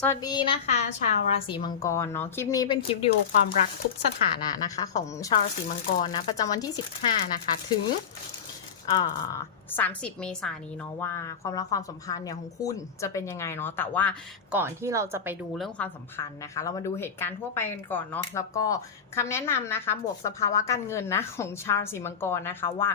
สวัสดีนะคะ ชาวราศีมังกรเนาะคลิปนี้เป็นคลิปดีโอความรักทุกสถานะนะคะ ของชาวราศีมังกรนะประจำวันที่ 15 นะคะ ถึงอ่อ30 เมษายนนี้เนาะว่าความรักความสัมพันธ์เนี่ยของคุณจะเป็นยังไงเนาะแต่ว่าก่อนที่เราจะไปดูเรื่องความสัมพันธ์นะคะ เรามาดูเหตุการณ์ทั่วไปกันก่อนเนาะแล้วก็คำแนะนำนะคะ บวกสภาวะการเงินนะของชาวราศีมังกรนะคะว่า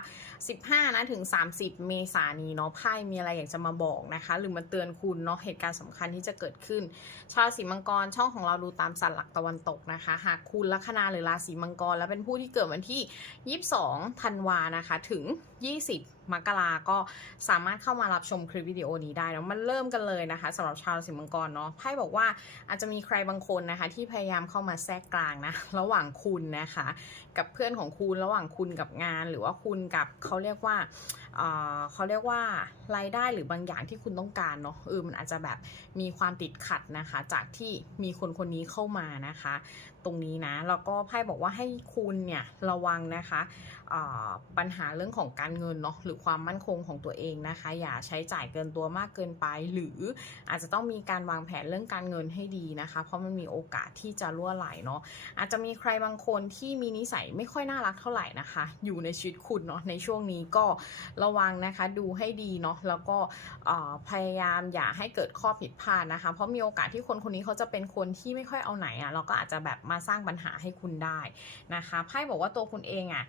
15นะถึง 30 เมษายนนี้เนาะไพ่มีอะไรอยากจะมาบอกนะคะ หรือมาเตือนคุณเนาะเหตุการณ์สำคัญที่จะเกิดขึ้น ชาวราศีมังกรช่องของเราดูตามสัตว์หลักตะวันตกนะคะ หากคุณลัคนาหรือราศีมังกร และเป็นผู้ที่เกิดวันที่ 22 ธันวานะคะถึง 20 มกราก็สามารถเข้ามารับชมคลิปวิดีโอนี้ได้เนาะมันเริ่มกันเลยนะคะสำหรับชาวราศีมังกรเนาะไพ่บอกว่าอาจจะมีใครบางคนนะคะที่พยายามเข้ามาแทรกกลางนะระหว่างคุณนะคะ กับเพื่อนของคุณระหว่างคุณกับงาน หรือว่าคุณกับเขาเรียกว่าเออเขาเรียกว่ารายได้หรือบางอย่างที่คุณต้องการเนาะเออมันอาจจะแบบมีความติดขัดนะคะ จากที่มีคนคนนี้เข้ามานะคะ ตรงนี้นะแล้วก็ไพ่บอกว่าให้คุณเนี่ยระวังนะคะปัญหาเรื่องของการเงินเนาะหรือความมั่นคงของตัวเองนะคะ อย่าใช้จ่ายเกินตัวมากเกินไป หรืออาจจะต้องมีการวางแผนเรื่องการเงินให้ดีนะคะ เพราะมันมีโอกาสที่จะรั่วไหลเนาะอาจจะมีใครบางคนที่มีนิสัยไม่ค่อยน่ารักเท่าไหร่นะคะ อยู่ในชีวิตคุณเนาะในช่วงนี้ก็ระวังนะคะดูให้ดีเนาะแล้วก็พยายามอย่าให้เกิดข้อผิดพลาดนะคะ เพราะมีโอกาสที่คนคนนี้เขาจะเป็นคนที่ไม่ค่อยเอาไหนอะ่ะเราก็อาจจะแบบมาสร้างปัญหาให้คุณได้นะคะไพ่บอกว่าตัวคุณเองอะ่ะ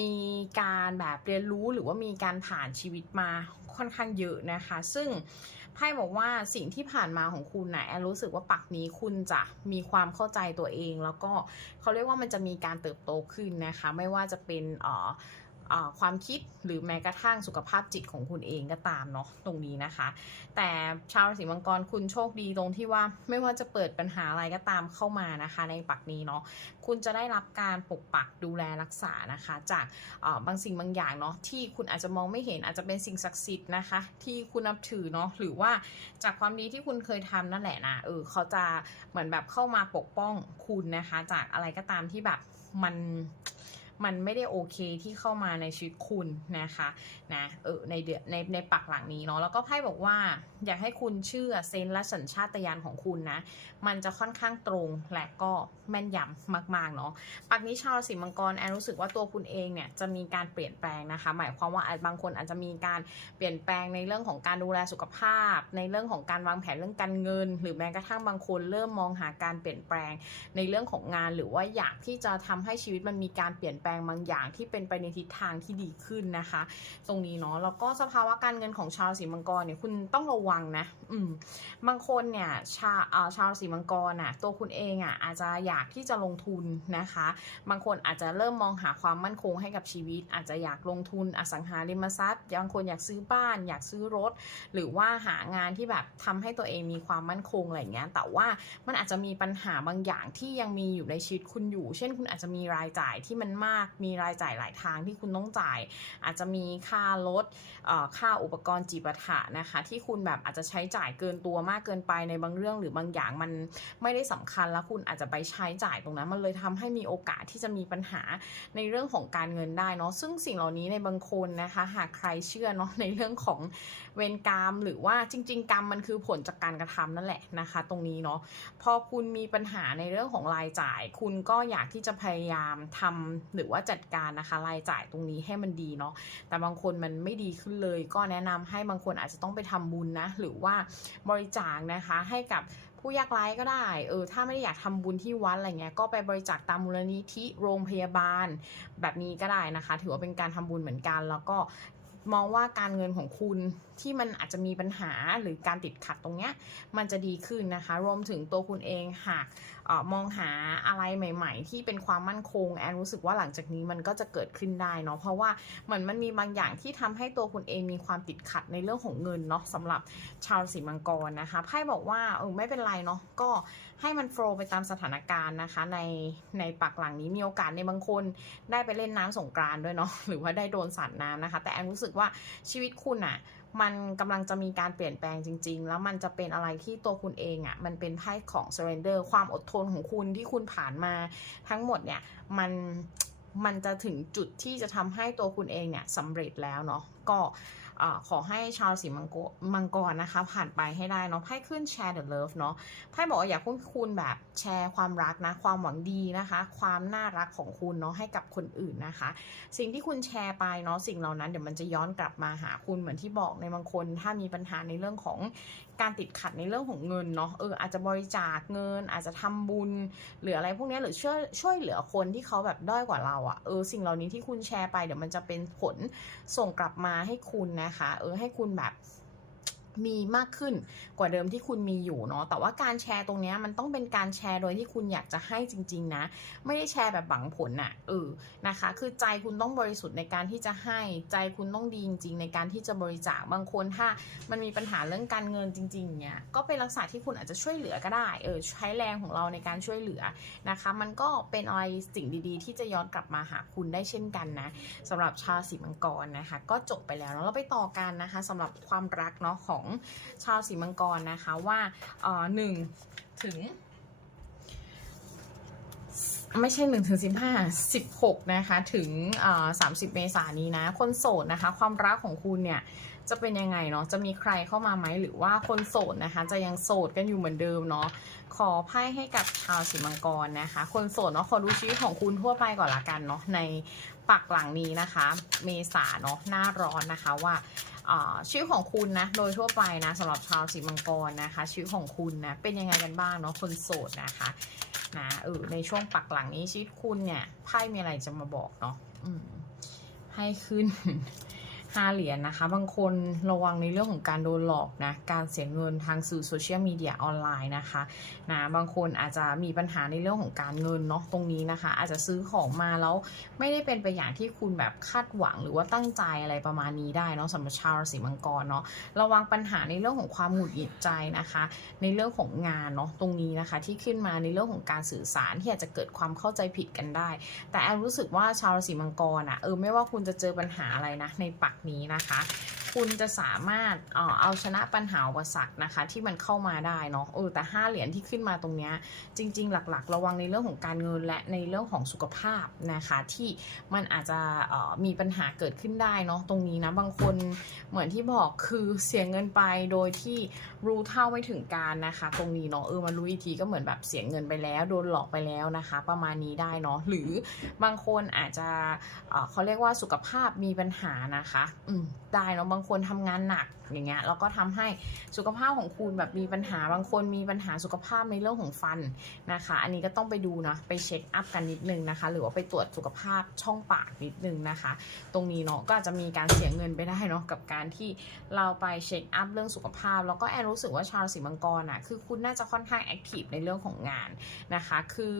มีการแบบเรียนรู้หรือว่ามีการผ่านชีวิตมาค่อนข้างเยอะนะคะ ซึ่ง ไพ่บอกว่าสิ่งที่ผ่านมาของคุณนะแอนรู้สึกว่าปักนี้คุณจะมีความเข้าใจตัวเอง แล้วก็เขาเรียกว่ามันจะมีการเติบโตขึ้นนะคะ ไม่ว่าจะเป็นเอ่อเอ่อ ความคิดหรือแม้กระทั่งสุขภาพจิตของคุณเองก็ตามเนาะตรงนี้นะคะ แต่ชาวราศีมังกรคุณโชคดีตรงที่ว่าไม่ว่าจะเปิดปัญหาอะไรก็ตามเข้ามานะคะ ในปักนี้เนาะคุณจะได้รับการปกปักดูแลรักษานะคะ จากบางสิ่งบางอย่างเนาะที่คุณอาจจะมองไม่เห็นอาจจะเป็นสิ่งศักดิ์สิทธิ์นะคะ ที่คุณนับถือเนาะหรือว่าจากความดีที่คุณเคยทำนั่นแหละนะเออเขาจะเหมือนแบบเข้ามาปกป้องคุณนะคะ จากอะไรก็ตามที่แบบมัน มันไม่ได้โอเคที่เข้ามาในชีวิตคุณนะคะนะเออในเดือนในในปักหลังนี้เนาะแล้วก็ไพ่บอกว่าอยากให้คุณเชื่อเซนและสัญชาตญาณของคุณนะ มันจะค่อนข้างตรงและก็แม่นยำมากๆเนาะปักนี้ชาวราศีมังกรแอนรู้สึกว่าตัวคุณเองเนี่ยจะมีการเปลี่ยนแปลงนะคะ หมายความว่าบางคนอาจจะมีการเปลี่ยนแปลงในเรื่องของการดูแลสุขภาพ ในเรื่องของการวางแผนเรื่องการเงิน หรือแม้กระทั่งบางคนเริ่มมองหาการเปลี่ยนแปลงในเรื่องของงาน หรือว่าอยากที่จะทำให้ชีวิตมันมีการเปลี่ยนแปลงบางอย่างที่เป็นไปในทิศทางที่ดีขึ้นนะคะ ตรงนี้เนาะแล้วก็สภาวะการเงินของชาวราศีมังกรเนี่ยคุณต้องระวังนะ อืมบางคนเนี่ยชาอ่อชาวราศีมังกรน่ะตัวคุณเองอะอาจจะอยากที่จะลงทุนนะคะ บางคนอาจจะเริ่มมองหาความมั่นคงให้กับชีวิต อาจจะอยากลงทุนอสังหาริมทรัพย์บางคนอยากซื้อบ้าน อยากซื้อรถ หรือว่าหางานที่แบบทำให้ตัวเองมีความมั่นคงอะไรเงี้ยแต่ว่ามันอาจจะมีปัญหาบางอย่างที่ยังมีอยู่ในชีวิตคุณอยู่ เช่น คุณอาจจะมีรายจ่ายที่มันมากมีรายจ่ายหลายทางที่คุณต้องจ่าย อาจจะมีค่ารถค่าอุปกรณ์จิปาถะนะคะ ที่คุณแบบอาจจะใช้จ่ายเกินตัวมากเกินไปในบางเรื่องหรือบางอย่างมันไม่ได้สำคัญแล้วคุณอาจจะไปใช้จ่ายตรงนั้น มันเลยทำให้มีโอกาสที่จะมีปัญหาในเรื่องของการเงินได้เนาะซึ่งสิ่งเหล่านี้ในบางคนนะคะ หากใครเชื่อเนาะในเรื่องของเวรกรรม หรือว่าจริง ๆ กรรมมันคือผลจากการกระทำนั่นแหละนะคะ ตรงนี้เนาะพอคุณมีปัญหาในเรื่องของรายจ่าย คุณก็อยากที่จะพยายามทำหรือือว่าจัดการนะคะรายจ่ายตรงนี้ให้มันดีเนาะแต่บางคนมันไม่ดีขึ้นเลย ก็แนะนำให้บางคนอาจจะต้องไปทำบุญนะหรือว่าบริจาคนะคะให้กับผู้ยากไร้ก็ได้ เออ ถ้าไม่ได้อยากทำบุญที่วัดอะไรเงี้ย ก็ไปบริจาคตามมูลนิธิโรงพยาบาล แบบนี้ก็ได้นะคะ ถือว่าเป็นการทำบุญเหมือนกัน แล้วก็มองว่าการเงินของคุณที่มันอาจจะมีปัญหาหรือการติดขัดตรงเนี้ยมันจะดีขึ้นนะคะ รวมถึงตัวคุณเองหาก มองหาอะไรใหม่ ๆ ที่เป็นความมั่นคงแอนรู้สึกว่าหลังจากนี้มันก็จะเกิดขึ้นได้เนาะเพราะว่าเหมือนมันมีบางอย่างที่ทำให้ตัวคุณเองมีความติดขัดในเรื่องของเงินเนาะสำหรับชาวราศีมังกรนะคะไพ่บอกว่าเออไม่เป็นไรเนาะก็ให้มันโฟล์ไปตามสถานการณ์นะคะ ในในปักหลังนี้มีโอกาสในบางคนได้ไปเล่นน้ำสงกรานด้วยเนาะหรือว่าได้โดนสาดน้ำนะคะ แต่แอนรู้สึกว่าชีวิตคุณอะมันกำลังจะมีการเปลี่ยนแปลงจริง ๆ แล้วมันจะเป็นอะไรที่ตัวคุณเองอะ่ะ มันเป็นไพ่ของ surrender ความอดทนของคุณที่คุณผ่านมาทั้งหมดเนี่ย มัน มันจะถึงจุดที่จะทำให้ตัวคุณเองเนี่ยสำเร็จแล้วเนาะ ก็ อขอให้ชาวสีมังกรมังกรนะคะ ผ่านไปให้ได้เนาะไพ่ขึ้นแชร์เดอะเลิฟเนาะไพ่บอกว่าอยากคุณคุณแบบแชร์ความรักนะ ความหวังดีนะคะ ความน่ารักของคุณเนาะให้กับคนอื่นนะคะ สิ่งที่คุณแชร์ไปเนาะสิ่งเหล่านั้นเดี๋ยวมันจะย้อนกลับมาหาคุณเหมือนที่บอกในบางคน ถ้ามีปัญหาในเรื่องของ การติดขัดในเรื่องของเงินเนาะเอออาจจะบริจาคเงิน อาจจะทำบุญหรืออะไรพวกนี้หรือช่วยช่วยเหลือคนที่เขาแบบด้อยกว่าเราอะ่ะเออสิ่งเหล่านี้ที่คุณแชร์ไปเดี๋ยวมันจะเป็นผลส่งกลับมาให้คุณนะคะ เออให้คุณแบบ มีมากขึ้นกว่าเดิมที่คุณมีอยู่เนาะแต่ว่าการแชร์ตรงนี้มันต้องเป็นการแชร์โดยที่คุณอยากจะให้จริง ๆ นะ ไม่ได้แชร์แบบหวังผลน่ะเออนะคะ คือใจคุณต้องบริสุทธิ์ในการที่จะให้ใจคุณต้องดีจริง ๆ ในการที่จะบริจาคบางคนถ้ามันมีปัญหาเรื่องการเงินจริง ๆ เนี่ยก็เป็นลักษณะที่คุณอาจจะช่วยเหลือก็ได้เออใช้แรงของเราในการช่วยเหลือนะคะ มันก็เป็นอะไรสิ่งดีๆ ที่จะย้อนกลับมาหาคุณได้เช่นกันนะสำหรับชาวสีมังกรนะคะ ก็จบไปแล้วเนอะเราไปต่อกันนะคะสำหรับความรักเนาะของชาวสีมังกรนะคะว่าเอ่อหนึ่งถึง ไม่ใช่หนึ่งถึงสิบห้าสิบหกนะคะถึงสามสิบเมษายนนี้นะคนโสดนะคะ ความรักของคุณเนี่ยจะเป็นยังไงเนาะ จะมีใครเข้ามาไหมหรือว่าคนโสดนะคะ จะยังโสดกันอยู่เหมือนเดิมเนาะ ขอไพ่ให้กับชาวสีมังกรนะคะ คนโสดเนาะ ขอดูชีวิตของคุณทั่วไปก่อนละกันเนาะในปักหลังนี้นะคะ เมษาเนาะ หน้าร้อนนะคะว่า ชีวิตของคุณนะโดยทั่วไปนะสำหรับชาวสีมังกรนะคะ ชีวิตของคุณนะเป็นยังไงกันบ้างเนาะคนโสดนะคะนะเออในช่วงปักหลังนี้ชีวิตคุณเนี่ยไพ่มีอะไรจะมาบอกเนาะให้ขึ้น ห้าเหรียญนะคะ บางคนระวังในเรื่องของการโดนหลอกนะ การเสียเงินทางสื่อโซเชียลมีเดียออนไลน์นะคะนะบางคนอาจจะมีปัญหาในเรื่องของการเงินเนาะตรงนี้นะคะ อาจจะซื้อของมาแล้วไม่ได้เป็นไปอย่างที่คุณแบบคาดหวังหรือว่าตั้งใจอะไรประมาณนี้ได้เนาะสำหรับชาวราศีมังกรเนาะระวังปัญหาในเรื่องของความหงุดหงิดใจนะคะ ในเรื่องของงานเนาะตรงนี้นะคะ ที่ขึ้นมาในเรื่องของการสื่อสารที่อาจจะเกิดความเข้าใจผิดกันได้ แต่แอนรู้สึกว่าชาวราศีมังกรอะเออไม่ว่าคุณจะเจอปัญหาอะไรนะในปักนี้นะคะ คุณจะสามารถเออเอาชนะปัญหาอุปสรรคนะคะ ที่มันเข้ามาได้เนาะเออแต่ห้าเหรียญที่ขึ้นมาตรงเนี้ยจริง ๆ หลักๆ ระวังในเรื่องของการเงินและในเรื่องของสุขภาพนะคะ ที่มันอาจจะมีปัญหาเกิดขึ้นได้เนาะตรงนี้นะบางคนเหมือนที่บอกคือเสียเงินไปโดยที่รู้เท่าไม่ถึงการนะคะ ตรงนี้เนาะเออมารู้อีกทีก็เหมือนแบบเสียเงินไปแล้ว โดนหลอกไปแล้วนะคะ ประมาณนี้ได้เนาะหรือบางคนอาจจะเเขาเรียกว่าสุขภาพมีปัญหานะคะ อืมได้เนาะบางคนทำงานหนัก อย่างเงี้ยแล้วก็ทำให้สุขภาพของคุณแบบมีปัญหาบางคนมีปัญหาสุขภาพในเรื่องของฟันนะคะ อันนี้ก็ต้องไปดูนะไปเช็คอัพกันนิดนึงนะคะ หรือว่าไปตรวจสุขภาพช่องปากนิดนึงนะคะ ตรงนี้เนาะก็อาจจะมีการเสียเงินไปได้เนาะกับการที่เราไปเช็คอัพเรื่องสุขภาพ แล้วก็แอนรู้สึกว่าชาวราศีมังกรอะคือคุณน่าจะค่อนข้างแอคทีฟในเรื่องของงานนะคะ คือ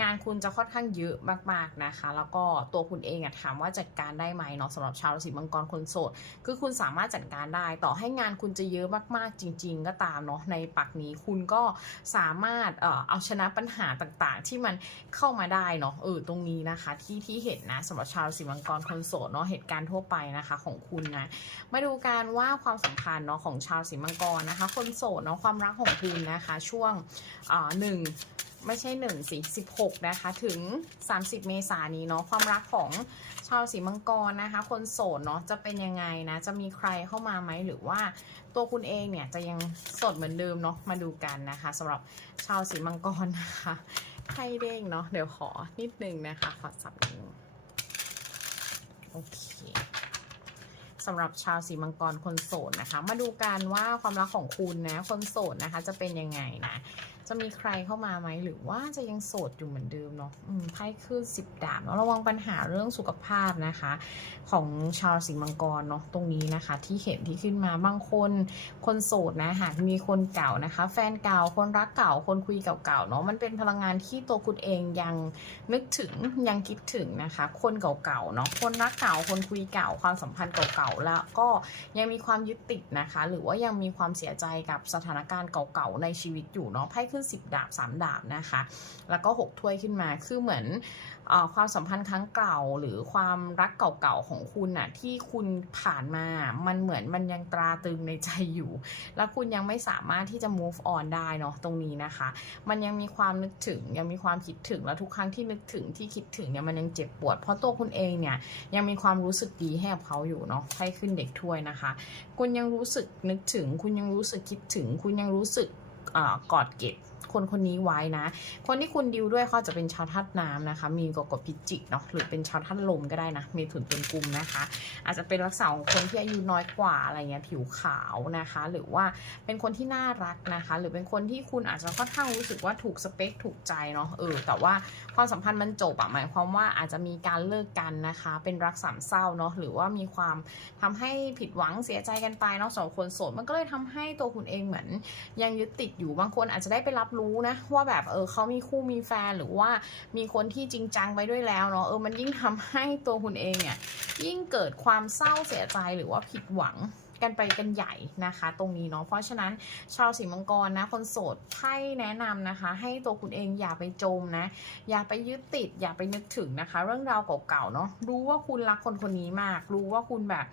งานคุณจะค่อนข้างเยอะมากๆนะคะ แล้วก็ตัวคุณเองอะถามว่าจัดการได้ไหมเนาะสำหรับชาวราศีมังกรคนโสด คือคุณสามารถจัดการได้ต่อให้งานคุณจะเยอะมากๆจริง ๆ ก็ตามเนาะในปักนี้คุณก็สามารถเอ่อเอาชนะปัญหาต่างๆ ที่มันเข้ามาได้เนาะเออตรงนี้นะคะที่ที่เห็นนะสำหรับชาวราศีมังกรคนโสดเนาะเหตุการณ์ทั่วไปนะคะของคุณนะมาดูการว่าความสัมพันธ์เนาะของชาวราศีมังกรนะคะ คนโสดเนาะความรักของคุณนะคะ ช่วงอ่าหนึ่ง ไม่ใช่หนึ่งสิสิบหกนะคะถึง30เมษายนนี้เนาะความรักของชาวสีมังกรนะคะ คนโสดเนาะจะเป็นยังไงนะ จะมีใครเข้ามาไหมหรือว่าตัวคุณเองเนี่ยจะยังโสดเหมือนเดิมเนาะมาดูกันนะคะสำหรับชาวสีมังกรนะคะไพ่เด้งเนาะเดี๋ยวขอนิดนึงนะคะขอสับนิดนึงโอเคสำหรับชาวสีมังกรคนโสดนะคะ มาดูกันว่าความรักของคุณนะ คนโสดนะคะ จะเป็นยังไงนะ จะมีใครเข้ามาไหมหรือว่าจะยังโสดอยู่เหมือนเดิมเนาะไพ่ขึ้นสิบดาบเนาะระวังปัญหาเรื่องสุขภาพนะคะ ของชาวสิงห์มังกรเนาะตรงนี้นะคะ ที่เห็นที่ขึ้นมาบางคนคนโสดนะหากมีคนเก่านะคะ แฟนเก่าคนรักเก่าคนคุยเก่าๆเนาะมันเป็นพลังงานที่ตัวคุณเองยังนึกถึงยังคิดถึงนะคะ คนเก่าๆเนาะคนรักเก่าคนคุยเก่าความสัมพันธ์เก่าๆแล้วก็ยังมีความยึดติดนะคะ หรือว่ายังมีความเสียใจกับสถานการณ์เก่าๆในชีวิตอยู่เนาะไพ่ขึ้นขึ้น 10 ดาบ 3 ดาบนะคะ แล้วก็ 6 ถ้วยขึ้นมาคือเหมือนอความสัมพันธ์ครั้งเก่าหรือความรักเก่าๆของคุณน่ะที่คุณผ่านมา มันเหมือนมันยังตราตรึงในใจอยู่ แล้วคุณยังไม่สามารถที่จะ move on ได้เนาะตรงนี้นะคะ มันยังมีความนึกถึงยังมีความคิดถึงแล้วทุกครั้งที่นึกถึงที่คิดถึงเนี่ยมันยังเจ็บปวด เพราะตัวคุณเองเนี่ยยังมีความรู้สึกดีให้กับเขาอยู่เนาะให้ขึ้นเด็กถ้วยนะคะ คุณยังรู้สึกนึกถึง คุณยังรู้สึกคิดถึง คุณยังรู้สึกอกอดเก็บ คนคนนี้ไว้นะ คนที่คุณดิวด้วยเขาจะเป็นชาวธาตุน้ำนะคะ มีกบกบพิจิกเนาะหรือเป็นชาวธาตุลมก็ได้นะ มีถุนเป็นกลุ่มนะคะ อาจจะเป็นลักษณะของคนที่อายุน้อยกว่าอะไรเงี้ยผิวขาวนะคะ หรือว่าเป็นคนที่น่ารักนะคะ หรือเป็นคนที่คุณอาจจะค่อนข้างรู้สึกว่าถูกสเปคถูกใจเนาะเออแต่ว่าความสัมพันธ์มันจบอะหมายความว่าอาจจะมีการเลิกกันนะคะ เป็นรักสามเศร้าเนาะหรือว่ามีความทำให้ผิดหวังเสียใจกันไปเนาะสองคนโสดมันก็เลยทำให้ตัวคุณเองเหมือน ยังยึดติดอยู่บางคนอาจจะได้ไปรับรู้นะว่าแบบเออเขามีคู่มีแฟนหรือว่ามีคนที่จริงจังไปด้วยแล้วเนาะเออมันยิ่งทำให้ตัวคุณเองเนี่ยยิ่งเกิดความเศร้าเสียใจหรือว่าผิดหวังกันไปกันใหญ่นะคะ ตรงนี้เนาะเพราะฉะนั้นชาวสีมังกรนะคนโสดไพ่แนะนำนะคะ ให้ตัวคุณเองอย่าไปจมนะ อย่าไปยึดติด อย่าไปนึกถึงนะคะ เรื่องราวเก่าๆเนาะรู้ว่าคุณรักคนคนนี้มาก รู้ว่าคุณแบบ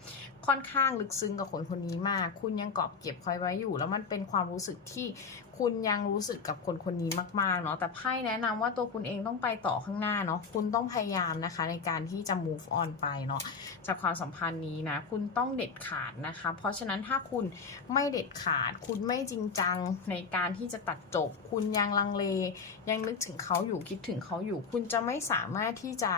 ค่อนข้างลึกซึ้งกับคนคนนี้มาก คุณยังกอบเก็บคอยไว้อยู่ แล้วมันเป็นความรู้สึกที่ คุณยังรู้สึกกับคนคนนี้มากๆเนาะแต่ไพ่แนะนำว่าตัวคุณเองต้องไปต่อข้างหน้าเนาะคุณต้องพยายามนะคะ ในการที่จะ move on ไปเนาะจากความสัมพันธ์นี้นะ คุณต้องเด็ดขาดนะคะ เพราะฉะนั้นถ้าคุณไม่เด็ดขาด คุณไม่จริงจังในการที่จะตัดจบ คุณยังลังเล ยังนึกถึงเขาอยู่คิดถึงเขาอยู่ คุณจะไม่สามารถที่จะ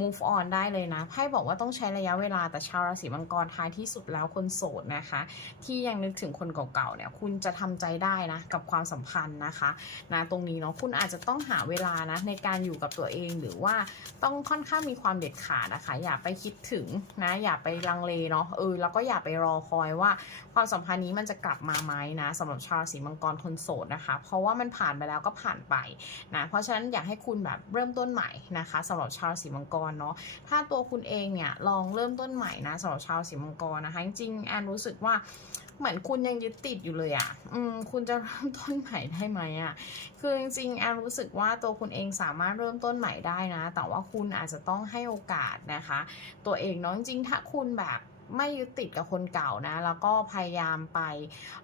move on ได้เลยนะไพ่บอกว่าต้องใช้ระยะเวลาแต่ชาวราศีมังกรท้ายที่สุดแล้วคนโสดนะคะ ที่ยังนึกถึงคนเก่าๆเนี่ย คุณจะทำใจได้นะกับความสัมพันธ์นะคะนะตรงนี้เนาะคุณอาจจะต้องหาเวลานะในการอยู่กับตัวเองหรือว่าต้องค่อนข้างมีความเด็ดขาดนะคะ อย่าไปคิดถึงนะอย่าไปลังเลเนาะเออแล้วก็อย่าไปรอคอยว่าความสัมพันธ์นี้มันจะกลับมาไหมนะสำหรับชาวราศีมังกรคนโสดนะคะ เพราะว่ามันผ่านไปแล้วก็ผ่านไปนะเพราะฉะนั้นอยากให้คุณแบบเริ่มต้นใหม่นะคะสำหรับชาวราศีมังกรเนาะถ้าตัวคุณเองเนี่ยลองเริ่มต้นใหม่นะสำหรับชาวราศีมังกรนะคะจริงๆแอนรู้สึกว่า เหมือนคุณยังยึดติดอยู่เลยอะ่ะ อืม คุณจะเริ่มต้นใหม่ได้ไหมอะ่ะ คือจริงๆแอนรู้สึกว่าตัวคุณเองสามารถเริ่มต้นใหม่ได้นะ แต่ว่าคุณอาจจะต้องให้โอกาสนะคะ ตัวเองเนาะจริงๆถ้าคุณแบบ ไม่ยึดติดกับคนเก่านะ แล้วก็พยายามไป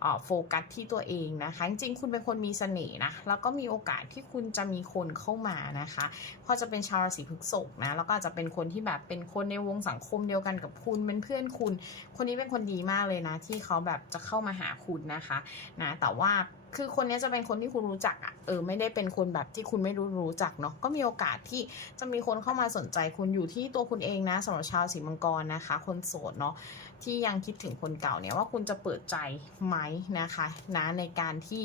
ออโฟกัสที่ตัวเองนะคะ จริงๆ คุณเป็นคนมีเสน่ห์นะ แล้วก็มีโอกาสที่คุณจะมีคนเข้ามานะคะพราะจะเป็นชาวราศีพฤษภนะ แล้วก็จะเป็นคนที่แบบเป็นคนในวงสังคมเดียวกันกับคุณ เป็นเพื่อนคุณ คนนี้เป็นคนดีมากเลยนะ ที่เขาแบบจะเข้ามาหาคุณนะคะ นะ แต่ว่า คือคนนี้จะเป็นคนที่คุณรู้จักอะ่ะเออไม่ได้เป็นคนแบบที่คุณไม่รู้รู้จักเนาะก็มีโอกาสที่จะมีคนเข้ามาสนใจคุณอยู่ที่ตัวคุณเองนะสำหรับชาวสีมังกรนะคะ คนโสดเนาะที่ยังคิดถึงคนเก่าเนี่ยว่าคุณจะเปิดใจไหมนะคะนะในการที่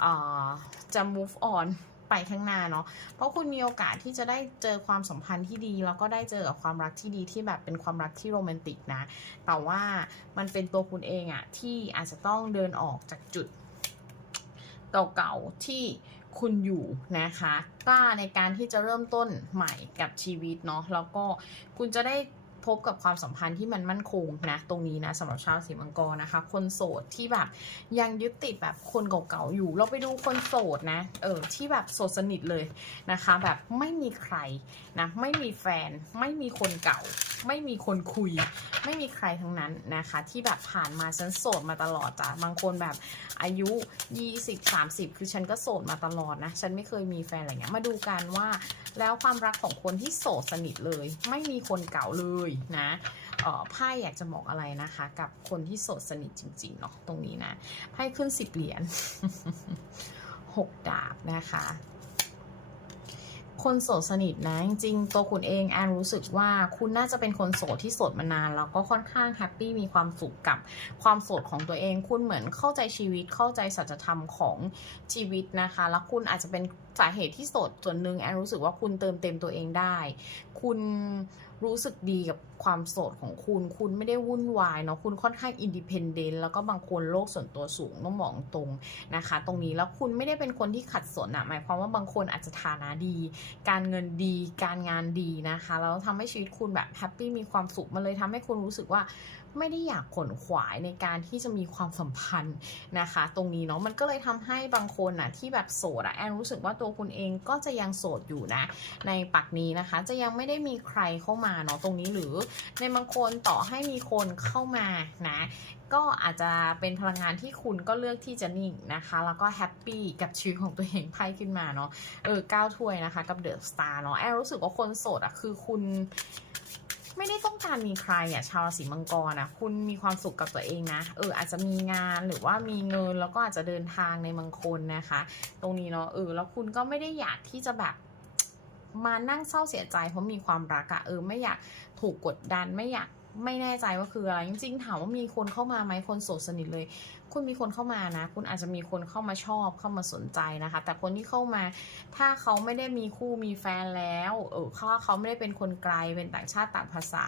เอ่อจะ move on ไปข้างหน้าเนาะ เพราะคุณมีโอกาสที่จะได้เจอความสัมพันธ์ที่ดี แล้วก็ได้เจอกับความรักที่ดีที่แบบเป็นความรักที่โรแมนติกนะ แต่ว่ามันเป็นตัวคุณเองอะที่อาจจะต้องเดินออกจากจุด เก่าๆที่คุณอยู่นะคะกล้าในการที่จะเริ่มต้นใหม่กับชีวิตเนาะแล้วก็คุณจะได้ บกับความสัมพันธ์ที่มันมั่นคงนะตรงนี้นะสำหรับชาวสีมังกรนะคะ คนโสดที่แบบยังยึดติดแบบคนเก่าๆอยู่ เราไปดูคนโสดนะเออที่แบบโสดสนิทเลยนะคะ แบบไม่มีใครนะไม่มีแฟนไม่มีคนเก่า ไม่มีคนคุย ไม่มีใครทั้งนั้นนะคะ ที่แบบผ่านมาฉันโสดมาตลอดจ้ะบางคนแบบอายุ 20 30 คือฉันก็โสดมาตลอดนะ ฉันไม่เคยมีแฟนอะไรเงี้ยมาดูกันว่าแล้วความรักของคนที่โสดสนิทเลย ไม่มีคนเก่าเลยนะไพ่อยากจะบอกอะไรนะคะ กับคนที่โสดสนิทจริงๆเนาะตรงนี้นะไพ่ขึ้นสิบเหรียญหกดาบนะคะคนโสดสนิทนะจริงๆตัวคุณเองแอนรู้สึกว่าคุณน่าจะเป็นคนโสดที่โสดมานาน แล้วก็ค่อนข้างแฮปปี้มีความสุขกับความโสดของตัวเอง คุณเหมือนเข้าใจชีวิตเข้าใจสัจธรรมของชีวิตนะคะ แล้วคุณอาจจะเป็น สาเหตุที่โสดส่วนหนึ่งแอนรู้สึกว่าคุณเติมเต็มตัวเองได้ คุณรู้สึกดีกับความโสดของคุณ คุณไม่ได้วุ่นวายเนาะ คุณค่อนข้างอินดิเพนเดนต์แล้วก็บางคนโลกส่วนตัวสูงต้องบอกตรงนะคะ ตรงนี้แล้วคุณไม่ได้เป็นคนที่ขัดสนอะหมายความว่าบางคนอาจจะฐานะดี การเงินดี การงานดีนะคะ แล้วทำให้ชีวิตคุณแบบแฮปปี้มีความสุขมันเลยทำให้คุณรู้สึกว่า ไม่ได้อยากขนขวายในการที่จะมีความสัมพันธ์นะคะ ตรงนี้เนาะมันก็เลยทำให้บางคนน่ะที่แบบโสดอะแอนรู้สึกว่าตัวคุณเองก็จะยังโสดอยู่นะ ในปักนี้นะคะ จะยังไม่ได้มีใครเข้ามาเนาะตรงนี้หรือในบางคนต่อให้มีคนเข้ามานะก็อาจจะเป็นพลังงานที่คุณก็เลือกที่จะนิ่งนะคะ แล้วก็แฮปปี้กับชีวิตของตัวเองไพ่ขึ้นมาเนาะเออก้าวถ้วยนะคะ กับเดอะสตาร์เนาะแอนรู้สึกว่าคนโสดอะคือคุณ ไม่ได้ต้องการมีใครอะชาวราศีมังกรนะคุณมีความสุขกับตัวเองนะ เอออาจจะมีงานหรือว่ามีเงินแล้วก็อาจจะเดินทางในมังคนนะคะ ตรงนี้เนาะเออแล้วคุณก็ไม่ได้อยากที่จะแบบมานั่งเศร้าเสียใจเพราะมีความรักอะเออไม่อยากถูกกดดันไม่อยาก ไม่แน่ใจว่าคืออะไรจริงๆถามว่ามีคนเข้ามาไหมคนโสดสนิทเลย คุณมีคนเข้ามานะ คุณอาจจะมีคนเข้ามาชอบเข้ามาสนใจนะคะ แต่คนที่เข้ามาถ้าเขาไม่ได้มีคู่มีแฟนแล้วเออเขาเขาไม่ได้เป็นคนไกลเป็นต่างชาติต่างภาษา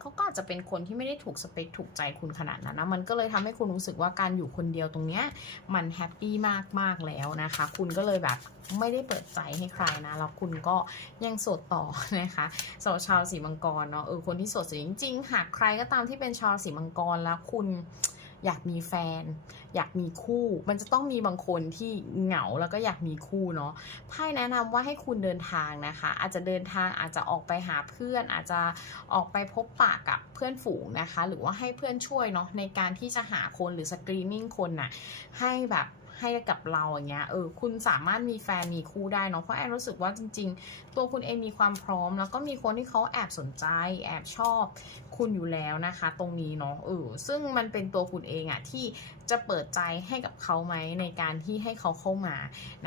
เขาก็อาจจะเป็นคนที่ไม่ได้ถูกสเปคถูกใจคุณขนาดนั้นนะ มันก็เลยทำให้คุณรู้สึกว่าการอยู่คนเดียวตรงเนี้ยมันแฮปปี้มากมากแล้วนะคะ คุณก็เลยแบบไม่ได้เปิดใจให้ใครนะ แล้วคุณก็ยังโสดต่อนะคะสำหรับชาวสีมังกรเนาะเออคนที่โสดจริงจริงๆหากใครก็ตามที่เป็นชาวสีมังกรแล้วคุณ อยากมีแฟน อยากมีคู่ มันจะต้องมีบางคนที่เหงาแล้วก็อยากมีคู่เนาะไพ่แนะนำว่าให้คุณเดินทางนะคะ อาจจะเดินทางอาจจะออกไปหาเพื่อน อาจจะออกไปพบปะกับเพื่อนฝูงนะคะ หรือว่าให้เพื่อนช่วยเนาะในการที่จะหาคนหรือสกรีนนิ่งคนน่ะให้แบบ ให้กับเราอย่างเงี้ยเออคุณสามารถมีแฟนมีคู่ได้เนาะเพราะแอนรู้สึกว่าจริง ๆ ตัวคุณเองมีความพร้อม แล้วก็มีคนที่เขาแอบสนใจ แอบชอบคุณอยู่แล้วนะคะ ตรงนี้เนาะเออซึ่งมันเป็นตัวคุณเองอะที่จะเปิดใจให้กับเขาไหมในการที่ให้เขาเข้ามา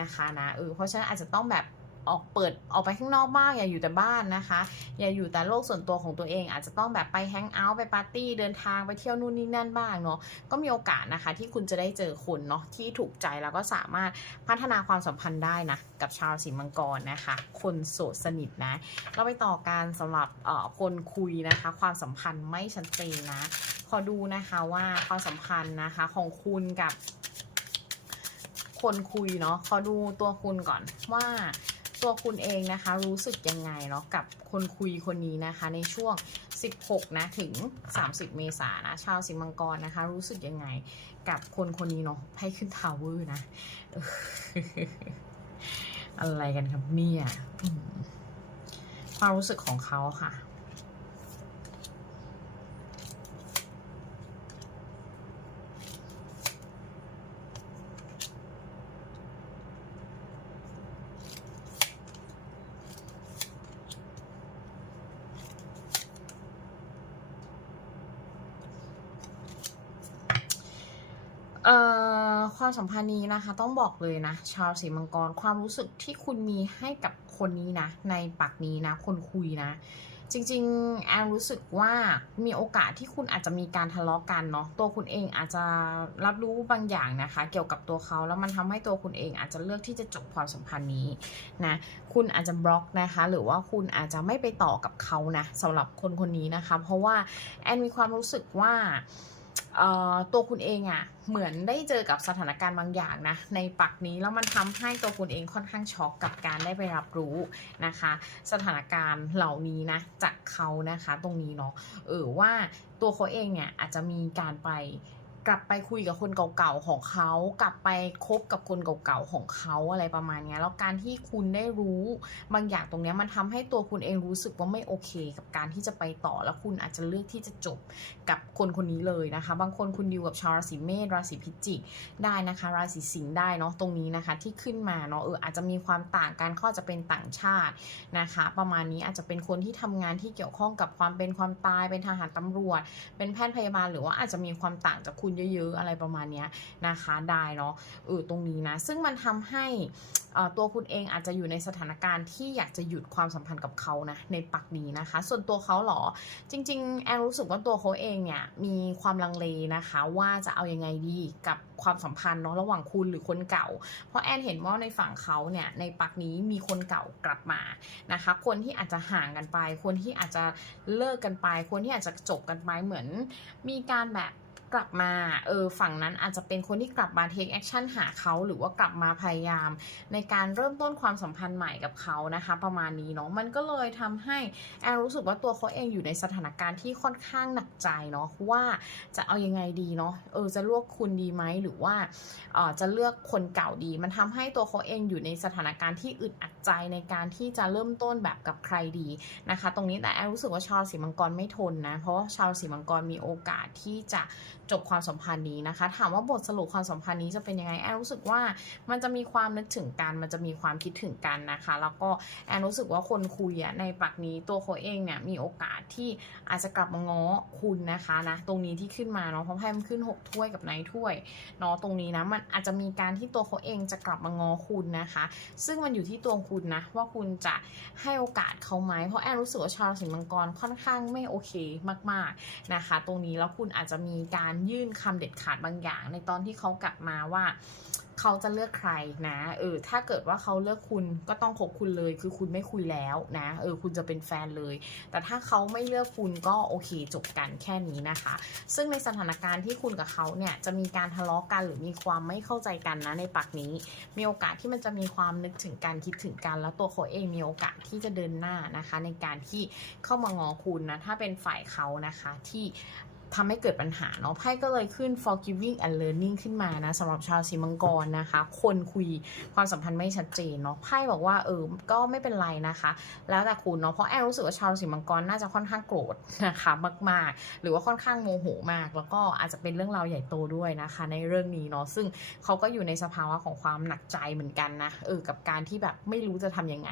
นะคะนะเออเพราะฉะนั้นอาจจะต้องแบบ ออกเปิดออกไปข้างนอกบ้างอย่าอยู่แต่บ้านนะคะ อย่าอยู่แต่โลกส่วนตัวของตัวเอง อาจจะต้องแบบไปแฮงเอาท์ไปปาร์ตี้เดินทางไปเที่ยวนู่นนี่นั่นบ้างเนาะก็มีโอกาสนะคะ ที่คุณจะได้เจอคนเนาะที่ถูกใจแล้วก็สามารถพัฒนาความสัมพันธ์ได้นะกับชาวราศีมังกรนะคะ คนโสดสนิทนะ เราไปต่อการสำหรับเอ่อคนคุยนะคะ ความสัมพันธ์ไม่ชัดเจนนะขอดูนะคะว่าความสัมพันธ์นะคะของคุณกับคนคุยเนาะขอดูตัวคุณก่อนว่า ตัวคุณเองนะคะ รู้สึกยังไงเนาะกับคนคุยคนนี้นะคะ ในช่วง 16 นะถึง 30 เมษายนนะชาวสิงห์มังกรนะคะ รู้สึกยังไงกับคนคนนี้เนาะให้ขึ้นทาวเวอร์นะ อะไรกันครับเนี่ยความรู้สึกของเขาค่ะ เอ่อ ความสัมพันธ์นี้นะคะ ต้องบอกเลยนะ ชาวสีมังกรความรู้สึกที่คุณมีให้กับคนนี้นะ ในปักนี้นะ คนคุยนะ จริงๆ แอนรู้สึกว่ามีโอกาสที่คุณอาจจะมีการทะเลาะกันเนาะตัวคุณเองอาจจะรับรู้บางอย่างนะคะ เกี่ยวกับตัวเขาแล้วมันทำให้ตัวคุณเองอาจจะเลือกที่จะจบความสัมพันธ์นี้นะคุณอาจจะบล็อกนะคะ หรือว่าคุณอาจจะไม่ไปต่อกับเขานะสำหรับคนคนนี้นะคะ เพราะว่าแอนมีความรู้สึกว่า ตัวคุณเองอะ่ะเหมือนได้เจอกับสถานการณ์บางอย่างนะในปักนี้แล้วมันทำให้ตัวคุณเองค่อนข้างช็อกกับการได้ไปรับรู้นะคะ สถานการณ์เหล่านี้นะจากเขานะคะตรงนี้เนาะเออว่าตัวเขาเองเนี่ยอาจจะมีการไป กลับไปคุยกับคนเก่าๆของเขา กลับไปคบกับคนเก่าๆของเขาอะไรประมาณนี้แล้วการที่คุณได้รู้บางอย่างตรงนี้มันทำให้ตัวคุณเองรู้สึกว่าไม่โอเค กับการที่จะไปต่อแล้วคุณอาจจะเลือกที่จะจบกับคนคนนี้เลยนะคะ บางคนคุณดิวกับชาวราศีเมษราศีพิจิกได้นะคะ ราศีสิงห์ได้เนาะตรงนี้นะคะที่ขึ้นมาเนาะเอออาจจะมีความต่างกันขาอจะเป็นต่างชาตินะคะ ประมาณนี้อาจจะเป็นคนที่ทำงานที่เกี่ยวข้องกับความเป็นความตายเป็นทหารตำรวจ เป็นแพทย์พยาบาลหรือว่าอาจจะมีความต่างจากคุณเยอะๆ อะไรประมาณนี้นะคะได้เนาะเออตรงนี้นะ ซึ่งมันทำให้ตัวคุณเองอาจจะอยู่ในสถานการณ์ที่อยากจะหยุดความสัมพันธ์กับเขานะในปักนี้นะคะ ส่วนตัวเขาหรอ จริง ๆ แอนรู้สึกว่าตัวเขาเองเนี่ยมีความลังเลนะคะ ว่าจะเอาอยังไงดีกับความสัมพันธ์เนาะระหว่างคุณหรือคนเก่า เพราะแอนเห็นว่าในฝั่งเขาเนี่ยในปักนี้มีคนเก่ากลับมานะคะ คนที่อาจจะห่างกันไป คนที่อาจจะเลิกกันไป คนที่อาจจะจบกันไปเหมือน มีการแบบ กลับมา เออฝั่งนั้นอาจจะเป็นคนที่กลับมา take action หาเขาหรือว่ากลับมาพยายาม ในการเริ่มต้นความสัมพันธ์ใหม่กับเขานะคะ ประมาณนี้เนาะมันก็เลยทำให้แอนรู้สึกว่าตัวเขาเองอยู่ในสถานการณ์ที่ค่อนข้างหนักใจเนาะว่าจะเอายังไงดีเนาะเออจะเลือกคุณดีไหมหรือว่าเออจะเลือกคนเก่าดี มันทำให้ตัวเขาเองอยู่ในสถานการณ์ที่อึดอัดใจในการที่จะเริ่มต้นแบบกับใครดีนะคะ ตรงนี้แต่แอนรู้สึกว่าชาวสีมังกรไม่ทนนะเพราะว่าชาวสีมังกรมีโอกาสที่จะ จบความสัมพันธ์นี้นะคะ ถามว่าบทสรุปความสัมพันธ์นี้จะเป็นยังไงแอนรู้สึกว่ามันจะมีความนึกถึงกัน มันจะมีความคิดถึงกันนะคะ แล้วก็แอนรู้สึกว่าคนคุยอะในปักนี้ตัวเขาเองเนี่ยมีโอกาสที่อาจจะกลับมาง้อคุณนะคะนะตรงนี้ที่ขึ้นมาเนาะเพราะไพ่มันขึ้น 6 ถ้วยกับไนถ้วยเนาะตรงนี้นะมันอาจจะมีการที่ตัวเขาเองจะกลับมาง้อคุณนะคะ ซึ่งมันอยู่ที่ตัวคุณนะว่าคุณจะให้โอกาสเขาไหมเพราะแอนรู้สึกว่าชาวราศีมังกรค่อนข้างไม่โอเคมากๆนะคะ ตรงนี้แล้วคุณอาจจะมีการยื่นคำเด็ดขาดบางอย่าง ในตอนที่เขากลับมาว่า เขาจะเลือกใครนะ เออ ถ้าเกิดว่าเขาเลือกคุณก็ต้องคบคุณเลย คือคุณไม่คุยแล้วนะ เออ คุณจะเป็นแฟนเลย แต่ถ้าเขาไม่เลือกคุณก็โอเคจบกันแค่นี้นะคะ ซึ่งในสถานการณ์ที่คุณกับเขาเนี่ยจะมีการทะเลาะกันหรือมีความไม่เข้าใจกันนะในปักนี้ มีโอกาสที่มันจะมีความนึกถึงการคิดถึงกัน แล้วตัวเขาเองมีโอกาสที่จะเดินหน้านะคะ ในการที่เข้ามางอคุณนะ ถ้าเป็นฝ่ายเขานะคะที่ ทำให้เกิดปัญหาเนาะไพ่ก็เลยขึ้น forgiving and learning ขึ้นมานะสำหรับชาวสีมังกรนะคะ คนคุยความสัมพันธ์ไม่ชัดเจนเนาะไพ่บอกว่าเออก็ไม่เป็นไรนะคะ แล้วแต่คุณเนาะเพราะแอนรู้สึกว่าชาวสีมังกรน่าจะค่อนข้างโกรธนะคะมาก ๆ หรือว่าค่อนข้างโมโหมาก แล้วก็อาจจะเป็นเรื่องราวใหญ่โตด้วยนะคะ ในเรื่องนี้เนาะซึ่งเขาก็อยู่ในสภาวะของความหนักใจเหมือนกันนะเออกับการที่แบบไม่รู้จะทำยังไง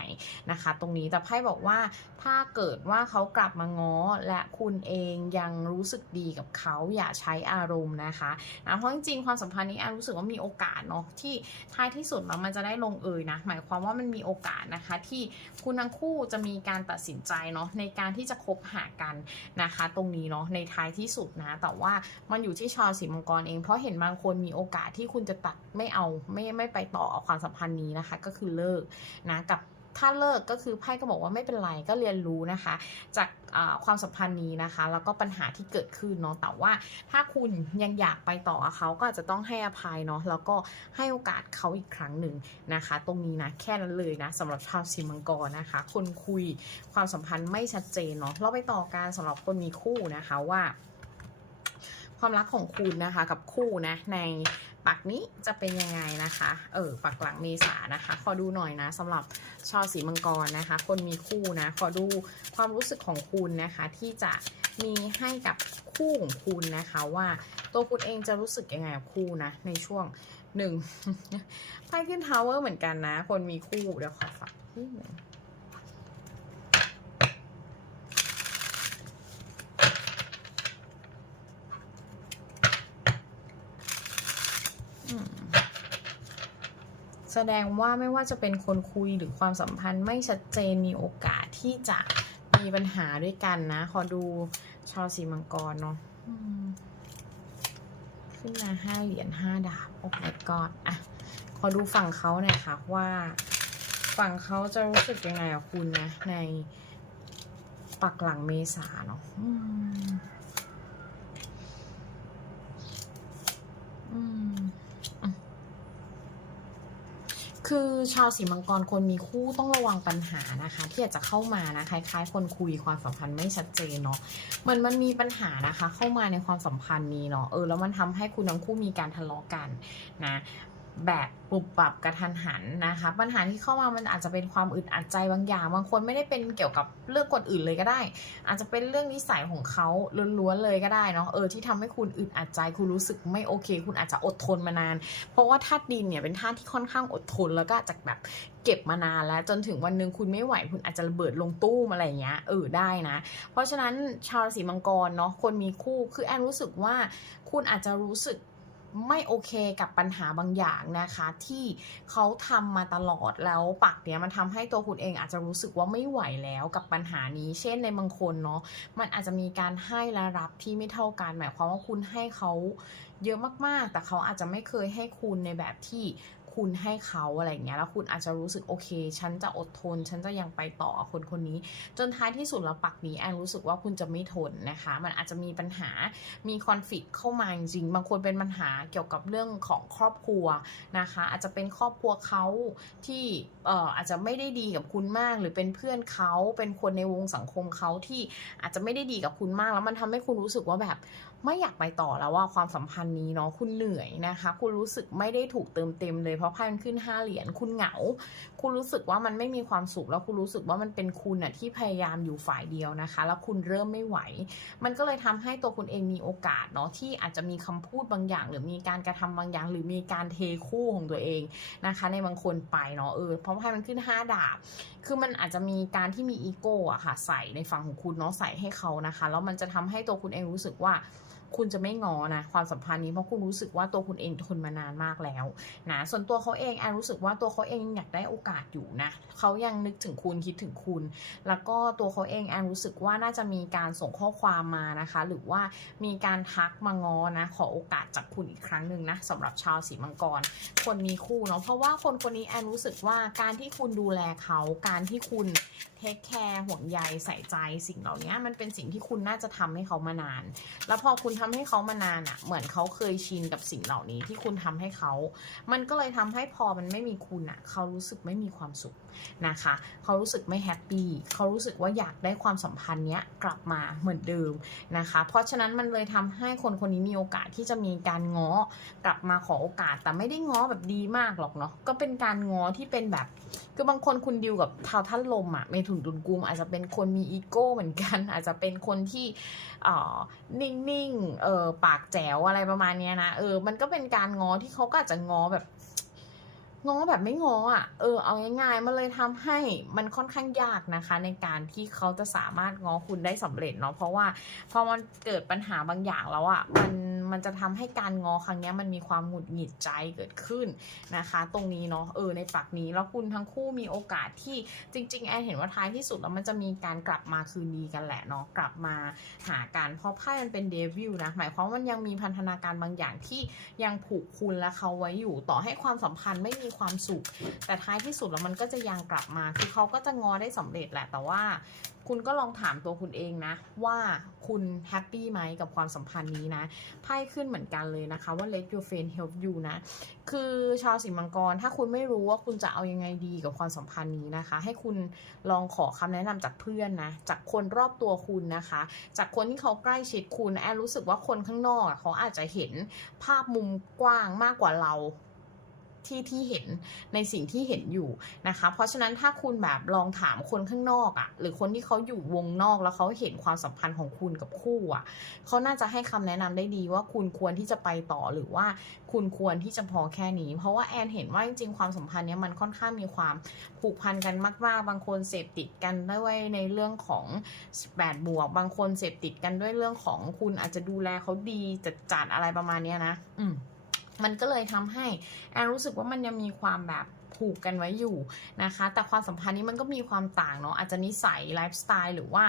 นะคะ ตรงนี้แต่ไพ่บอกว่าถ้าเกิดว่าเขากลับมาง้อและคุณเองยังรู้สึกดีกับเขาอย่าใช้อารมณ์นะคะนะเพราะจริงๆความสัมพันธ์นี้แอนรู้สึกว่ามีโอกาสเนาะที่ท้ายที่สุดแล้วมันจะได้ลงเอยนะหมายความว่ามันมีโอกาสนะคะที่คุณทั้งคู่จะมีการตัดสินใจเนาะในการที่จะคบหากันนะคะ ตรงนี้เนาะในท้ายที่สุดนะ แต่ว่ามันอยู่ที่ชาวสีมังกรเอง เพราะเห็นบางคนมีโอกาสที่คุณจะตัดไม่เอาไม่ไม่ไปต่อความสัมพันธ์นี้นะคะ ก็คือเลิกนะกับ ถ้าเลิกก็คือไพ่ก็บอกว่าไม่เป็นไรก็เรียนรู้นะคะ จากความสัมพันธ์นี้นะคะ แล้วก็ปัญหาที่เกิดขึ้นเนาะแต่ว่าถ้าคุณยังอยากไปต่อเขาก็อาจจะต้องให้อภัยเนาะแล้วก็ให้โอกาสเขาอีกครั้งหนึ่งนะคะ ตรงนี้นะแค่นั้นเลยนะสำหรับชาวสีมังกรนะคะ คนคุยความสัมพันธ์ไม่ชัดเจนเนาะเราไปต่อการสำหรับคนมีคู่นะคะว่า ความรักของคุณนะคะกับคู่นะใน ปักนี้จะเป็นยังไงนะคะ เออ ปักหลังเมษานะคะ ขอดูหน่อยนะสำหรับชาวสีมังกรนะคะ คนมีคู่นะ ขอดูความรู้สึกของคุณนะคะ ที่จะมีให้กับคู่ของคุณนะคะว่าตัวคุณเองจะรู้สึกยังไงกับคู่นะ ในช่วงหนึ่งไพ่ขึ้นทาวเวอร์เหมือนกันนะ คนมีคู่เดี๋ยวขอฝักนิดหนึ่ง อืมแส ดงว่าไม่ว่าจะเป็นคนคุยหรือความสัมพันธ์ไม่ชัดเจนมีโอกาสที่จะมีปัญหาด้วยกันนะ ขอดูชาวสีมังกรเนาะขึ้นมาห้าเหรียญห้าดาบ โอ้ my god อะ ขอดูฝั่งเขาหน่อยค่ะว่าฝั่งเขาจะรู้สึกยังไงกับคุณนะ ในปักหลังเมษาเนาะอืม คือชาวสีมังกรคนมีคู่ต้องระวังปัญหานะคะ ที่อาจจะเข้ามานะคล้าย ๆ คนคุยความสัมพันธ์ไม่ชัดเจนเนาะเหมือนมันมีปัญหานะคะ เข้ามาในความสัมพันธ์นี้เนาะเออแล้วมันทำให้คุณทั้งคู่มีการทะเลาะกันนะ แบบปรับปรับกระทันหันนะคะ ปัญหาที่เข้ามามันอาจจะเป็นความอึดอัดใจบางอย่าง บางคนไม่ได้เป็นเกี่ยวกับเรื่องคนอื่นเลยก็ได้ อาจจะเป็นเรื่องนิสัยของเขาล้วนๆเลยก็ได้เนาะเออที่ทำให้คุณอึดอัดใจคุณรู้สึกไม่โอเค คุณอาจจะอดทนมานาน เพราะว่าธาตุดินเนี่ยเป็นธาตุที่ค่อนข้างอดทนแล้วก็อาจะแบบเก็บมานานแล้ว จนถึงวันหนึ่งคุณไม่ไหว คุณอาจจะระเบิดลงตู้อะไรเงี้ยเออได้นะ เพราะฉะนั้นชาวราศีมังกรเนาะคนมีคู่คือแอนรู้สึกว่าคุณอาจจะรู้สึก ไม่โอเคกับปัญหาบางอย่างนะคะ ที่เขาทำมาตลอดแล้วปักเนี้ยมันทำให้ตัวคุณเองอาจจะรู้สึกว่าไม่ไหวแล้วกับปัญหานี้ เช่นในบางคนเนาะมันอาจจะมีการให้และรับที่ไม่เท่ากันหมายความว่าคุณให้เขาเยอะมากๆ แต่เขาอาจจะไม่เคยให้คุณในแบบที่ คุณให้เขาอะไรอย่างเงี้ยแล้วคุณอาจจะรู้สึกโอเค ฉันจะอดทน ฉันจะยังไปต่อคนคนนี้ จนท้ายที่สุดแล้วปักนี้แอนรู้สึกว่าคุณจะไม่ทนนะคะ มันอาจจะมีปัญหามีคอน FLICT เข้ามาจริงบางคนเป็นปัญหาเกี่ยวกับเรื่องของครอบครัวนะคะ อาจจะเป็นครอบครัวเขาที่เอ่ออาจจะไม่ได้ดีกับคุณมาก หรือเป็นเพื่อนเขาเป็นคนในวงสังคมเขาที่อาจจะไม่ได้ดีกับคุณมาก แล้วมันทำให้คุณรู้สึกว่าแบบ ไม่อยากไปต่อแล้วว่าความสัมพันธ์นี้เนาะคุณเหนื่อยนะคะ คุณรู้สึกไม่ได้ถูกเติมเต็มเลยเพราะไพ่มันขึ้นห้าเหรียญคุณเหงา คุณรู้สึกว่ามันไม่มีความสุขแล้วคุณรู้สึกว่ามันเป็นคุณอะที่พยายามอยู่ฝ่ายเดียวนะคะ แล้วคุณเริ่มไม่ไหว มันก็เลยทำให้ตัวคุณเองมีโอกาสเนาะที่อาจจะมีคำพูดบางอย่าง หรือมีการกระทำบางอย่าง หรือมีการเทคู่ของตัวเองนะคะ ในบางคนไปเนาะเออเพราะไพ่มันขึ้นห้าดาบคือมันอาจจะมีการที่มีอีโก้อะค่ะใส่ในฝั่งของคุณเนาะใส่ให้เขานะคะ แล้วมันจะทำให้ตัวคุณเองรู้สึกว่า คุณจะไม่งอนะความสัมพันธ์นี้เพราะคุณรู้สึกว่าตัวคุณเองทนมานานมากแล้วนะส่วนตัวเขาเองแอนรู้สึกว่าตัวเขาเองอยากได้โอกาสอยู่นะเขายังนึกถึงคุณคิดถึงคุณ แล้วก็ตัวเขาเองแอนรู้สึกว่าน่าจะมีการส่งข้อความมานะคะ หรือว่ามีการทักมางอนะขอโอกาสจากคุณอีกครั้งหนึ่งนะสำหรับชาวสีมังกร คนมีคู่เนาะเพราะว่าคนคนนี้แอนรู้สึกว่าการที่คุณดูแลเขาการที่คุณเทคแคร์ห่วงใยใส่ใจสิ่งเหล่านี้มันเป็นสิ่งที่คุณน่าจะทำให้เขามานาน แล้วพอคุณทำให้เขามานานอะ่ะ เหมือนเขาเคยชินกับสิ่งเหล่านี้ที่คุณทำให้เขา มันก็เลยทำให้พอมันไม่มีคุณอะ่ะ เขารู้สึกไม่มีความสุขนะคะ เขารู้สึกไม่แฮปปี้เขารู้สึกว่าอยากได้ความสัมพันธ์เนี้ยกลับมาเหมือนเดิมนะคะ เพราะฉะนั้นมันเลยทำให้คนคนนี้มีโอกาสที่จะมีการง้อกลับมาขอโอกาส แต่ไม่ได้ง้อแบบดีมากหรอกเนาะก็เป็นการง้อที่เป็นแบบ คือบางคนคุณดิวกับท้าท่านลมอะเมถุนดุลกุมอาจจะเป็นคนมีอีโก้เหมือนกัน อาจจะเป็นคนที่เอ่อนิ่งๆเออปากแจ๋วอะไรประมาณนี้นะเออมันก็เป็นการง้อที่เขาก็อาจจะง้อแบบ ง้อแบบไม่ง้ออะ เออเอาง่ายๆมันเลยทำให้มันค่อนข้างยากนะคะ ในการที่เขาจะสามารถง้อคุณได้สำเร็จเนาะเพราะว่าพอมันเกิดปัญหาบางอย่างแล้วอะมัน มันจะทำให้การงอครั้งนี้มันมีความหงุดหงิดใจเกิดขึ้นนะคะ ตรงนี้เนาะเออในปักนี้แล้วคุณทั้งคู่มีโอกาสที่จริง ๆ แอนเห็นว่าท้ายที่สุดแล้วมันจะมีการกลับมาคืนดีกันแหละเนาะกลับมาหากันเพราะไพ่มันเป็นเดวิลนะหมายความว่ามันยังมีพันธนาการบางอย่างที่ยังผูกคุณและเขาไว้อยู่ ต่อให้ความสัมพันธ์ไม่มีความสุข แต่ท้ายที่สุดแล้วมันก็จะยังกลับมาคือเขาก็จะงอได้สำเร็จแหละแต่ว่า คุณก็ลองถามตัวคุณเองนะ ว่าคุณแฮปปี้ไหมกับความสัมพันธ์นี้นะไพ่ขึ้นเหมือนกันเลยนะคะว่า let your friend help you นะ คือชาวสิงห์มังกร ถ้าคุณไม่รู้ว่าคุณจะเอายังไงดีกับความสัมพันธ์นี้นะคะ ให้คุณลองขอคำแนะนำจากเพื่อนนะ จากคนรอบตัวคุณนะคะ จากคนที่เขาใกล้ชิดคุณแอนรู้สึกว่าคนข้างนอกเขาอาจจะเห็นภาพมุมกว้างมากกว่าเรา ที่ที่เห็นในสิ่งที่เห็นอยู่นะคะ เพราะฉะนั้นถ้าคุณแบบลองถามคนข้างนอกอะ่ะหรือคนที่เขาอยู่วงนอกแล้วเขาเห็นความสัมพันธ์ของคุณกับคู่อะ่ะเขาน่าจะให้คำแนะนำได้ดีว่าคุณควรที่จะไปต่อหรือว่าคุณควรที่จะพอแค่นี้ เพราะว่าแอนเห็นว่าจริงๆความสัมพันธ์เนี้ยมันค่อนข้างมีความผูกพันกันมาก ๆ บางคนเสพติดกันด้วยในเรื่องของ8บวก บางคนเสพติดกันด้วยเรื่องของคุณอาจจะดูแลเขาดีจัดจัดอะไรประมาณเนี้ยนะ อืม มันก็เลยทำให้แอนรู้สึกว่ามันยังมีความแบบผูกกันไว้อยู่นะคะ แต่ความสัมพันธ์นี้มันก็มีความต่างเนาะอาจจะนิสัยไลฟ์สไตล์หรือว่า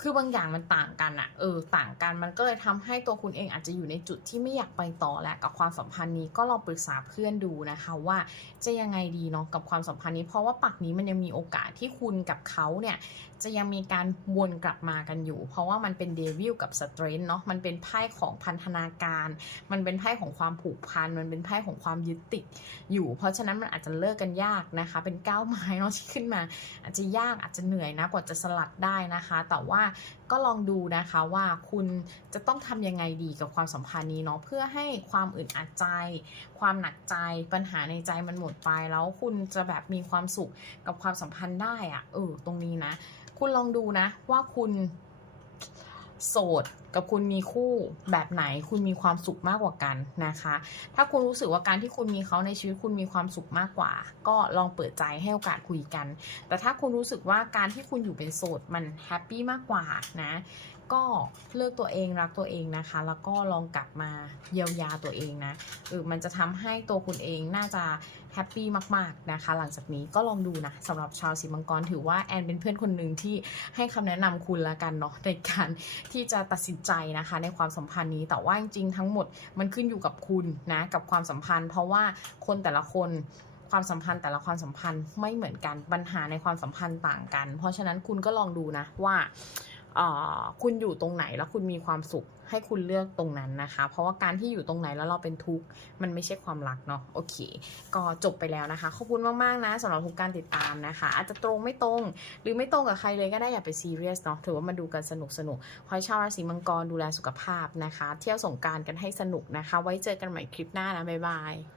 คือบางอย่างมันต่างกันอะเออต่างกันมันก็เลยทำให้ตัวคุณเองอาจจะอยู่ในจุดที่ไม่อยากไปต่อแหละกับความสัมพันธ์นี้ก็ลองปรึกษาเพื่อนดูนะคะว่าจะยังไงดีเนาะกับความสัมพันธ์นี้ เพราะว่าปักนี้มันยังมีโอกาสที่คุณกับเขาเนี่ยจะยังมีการวนกลับมากันอยู่ เพราะว่ามันเป็นเดวิลกับสเตรนเนาะมันเป็นไพ่ของพันธนาการ มันเป็นไพ่ของความผูกพัน มันเป็นไพ่ของความยึดติดอยู่ เพราะฉะนั้นมันอาจจะเลิกกันยากนะคะ เป็นก้าวไม้เนาะที่ขึ้นมา อาจจะยากอาจจะเหนื่อยนะกว่าจะสลัดได้นะคะ แต่ว่าก็ลองดูนะคะว่าคุณจะต้องทำยังไงดีกับความสัมพันธ์นี้เนาะเพื่อให้ความอึดอัดใจ ความหนักใจปัญหาในใจมันหมดไปแล้วคุณจะแบบมีความสุขกับความสัมพันธ์ได้อะเออตรงนี้นะ คุณลองดูนะว่าคุณโสด กับคุณมีคู่แบบไหนคุณมีความสุขมากกว่ากันนะคะ ถ้าคุณรู้สึกว่าการที่คุณมีเขาในชีวิตคุณมีความสุขมากกว่า ก็ลองเปิดใจให้โอกาสคุยกัน แต่ถ้าคุณรู้สึกว่าการที่คุณอยู่เป็นโสดมันแฮปปี้มากกว่านะก็เลือกตัวเองรักตัวเองนะคะ แล้วก็ลองกลับมาเยียวยาตัวเองนะเออมันจะทำให้ตัวคุณเองน่าจะแฮปปี้มากๆนะคะ หลังจากนี้ก็ลองดูนะสำหรับชาวสีมังกรถือว่าแอนเป็นเพื่อนคนหนึ่งที่ให้คำแนะนำคุณละกันเนาะในการที่จะตัดสินใจนะคะ ในความสัมพันธ์นี้แต่ว่าจริงๆทั้งหมดมันขึ้นอยู่กับคุณนะกับความสัมพันธ์ เพราะว่าคนแต่ละคนความสัมพันธ์แต่ละความสัมพันธ์ไม่เหมือนกันปัญหาในความสัมพันธ์ต่างกัน เพราะฉะนั้นคุณก็ลองดูนะว่า คุณอยู่ตรงไหนแล้วคุณมีความสุขให้คุณเลือกตรงนั้นนะคะ เพราะว่าการที่อยู่ตรงไหนแล้วเราเป็นทุกข์มันไม่ใช่ความรักเนาะโอเค ก็จบไปแล้วนะคะ ขอบคุณมากๆนะสำหรับทุกการติดตามนะคะ อาจจะตรงไม่ตรง หรือไม่ตรงกับใครเลยก็ได้อย่าไปซีเรียสเนาะถือว่ามาดูกันสนุกสนุกๆขอให้ชาวราศีมังกรดูแลสุขภาพนะคะ เที่ยวสงการกันให้สนุกนะคะ ไว้เจอกันใหม่คลิปหน้านะบ๊ายบาย